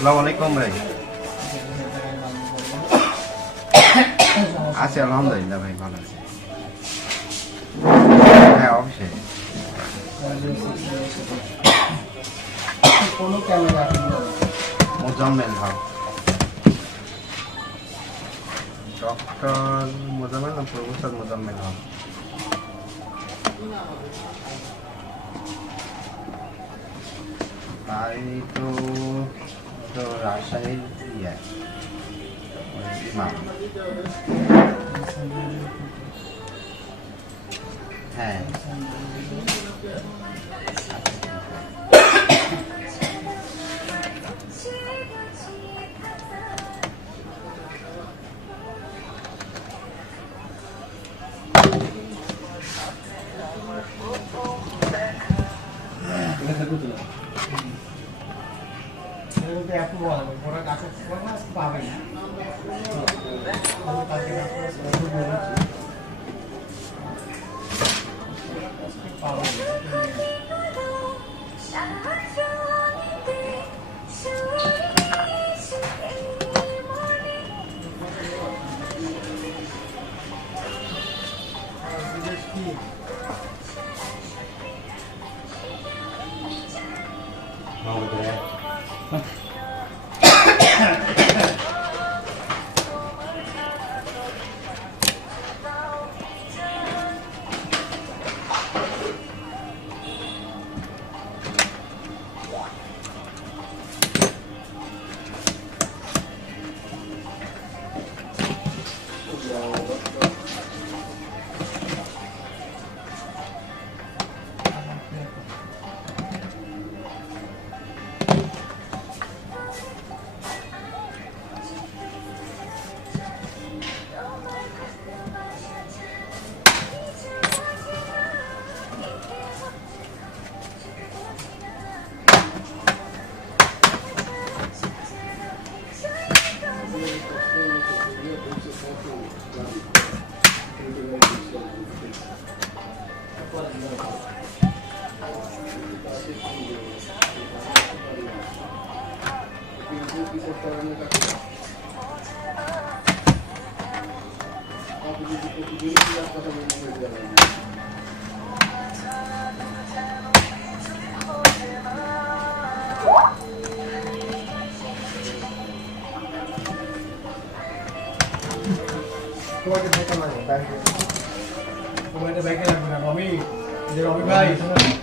আসসালামু আলাইকুম ভাই। আছি আলহামদুলিল্লাহ ভাই, ভালো আছি। হ্যাঁ অবশ্যই। কোনো ক্যামেরা মোজাম্মেল হক, ডক্টর মোজাম্মেল না প্রফেসর মোজাম্মেল হক। বাড়ি তো রাজশাহীর ইয়ে ইমাম। হ্যাঁ পাবে না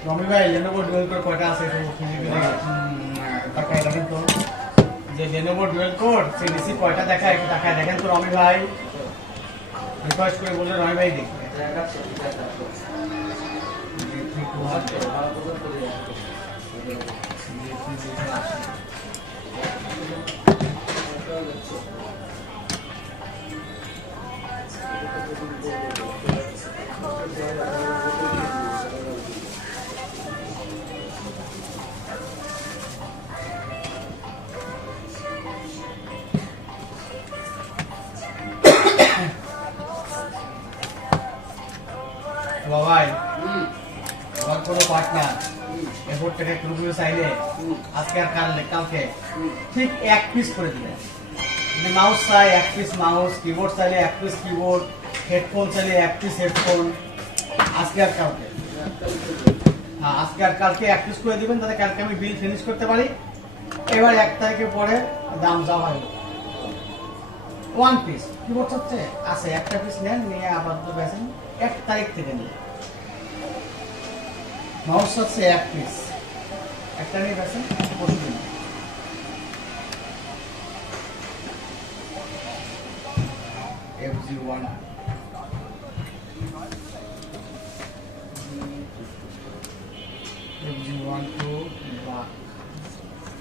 রমি ভাই লেনোভো ডুয়েল কোর কয়টা আছে দেখেন তো, যে লেনোভো ডুয়েল কোর সিডিসি কয়টা দেখায় একটু দেখায় দেখেন তো রমি ভাই, রিকোয়েস্ট করে বলে রমি ভাই দেখবে। ভাই আমার কোনো পার্টনার এরপর থেকে ক্রুপিও চাইলে আজকে আর কালকে ঠিক এক পিস করে দিবেন। যদি মাউস চাই এক পিস মাউস, কিবোর্ড চাইলে এক পিস কিবোর্ড, হেডফোন চাইলে এক পিস হেডফোন, আজকে আর কালকে, হ্যাঁ আজকে আর কালকে এক পিস করে দিবেন, তাহলে কালকে আমি বিল ফিনিশ করতে পারি। এবার 1 তারিখের পরে দাম যাওয়া হবে। 1 পিস কিবোর্ড হচ্ছে আছে, একটা পিস নেন, নিয়ে আপাতত বেচেন 1 তারিখ থেকে নিয়ে। মাউস হচ্ছে 1 পিস, একটা নিয়ে বেচেন প্রতিদিন। FG1 FG12 বা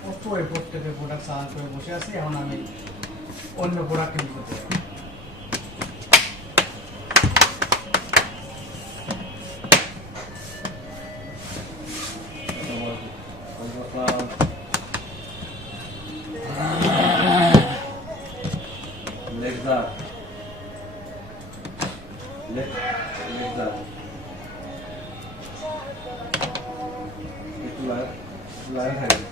কত এরপর থেকে প্রোডাক্ট সার্চ করে বসে আছি, এখন আমি অন্য প্রোডাক্ট কিনতে করতে পারি। লাইন থাকে